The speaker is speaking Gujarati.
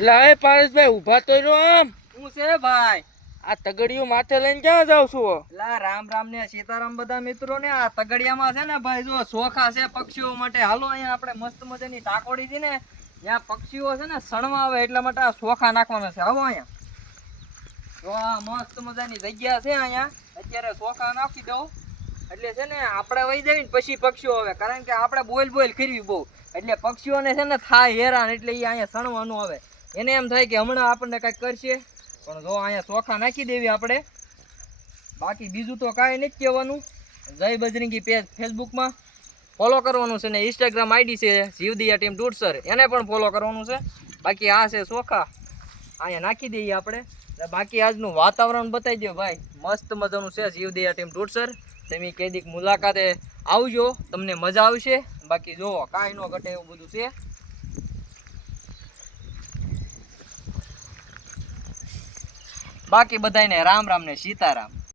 એટલે હવે પારસભાઈ ઊભા તો રહ્યો આમ. હું છે ભાઈ? આ તગડીઓ માથે લઈને ક્યાં જાવ છું? લા રામ રામ ને સીતારામ બધા મિત્રો ને આ તગડિયામાં છે ને ભાઈ જો સોખા છે પક્ષીઓ માટે. હાલો અહીંયા આપણે મસ્ત મજાની ટાકોડી છે ને ત્યાં પક્ષીઓ છે ને સણવા આવે એટલા માટે આ શોખા નાખવાના છે. આવો અહીંયા. જો આ મસ્ત મજાની જગ્યા છે અહીંયા. અત્યારે શોખા નાખી દઉં. એટલે છે ને આપણે વહી જઈએ ને પછી પક્ષીઓ આવે. કારણ કે આપણે બોલ બોલ કરવી બહુ. એટલે પક્ષીઓને છે ને થાય હેરાન એટલે એ અહીંયા સણવાનું આવે. એને એમ થાય કે હમણાં આપણને કાંઈક કરશે. પણ જો અહીંયા ચોખા નાખી દેવી આપણે. બાકી બીજું તો કાંઈ નથી કહેવાનું. જય બજરંગી પેજ ફેસબુકમાં. ફોલો કરવાનું છે ને ઇન્સ્ટાગ્રામ આઈડી છે જીવદિયા ટીમ ટૂટસર એને પણ ફોલો કરવાનું છે. બાકી આ છે ચોખા. અહીંયા નાખી દઈએ આપણે. બાકી આજનું વાતાવરણ બતાવી દો ભાઈ. મસ્ત મજાનું છે જીવદિયા ટીમ ટૂટસર તમે કેદીક મુલાકાતે આવજો. તમને મજા આવશે. બાકી જુઓ કાંઈ ન ઘટે એવું બધું છે. બાકી બધાને રામ રામ ને સીતારામ.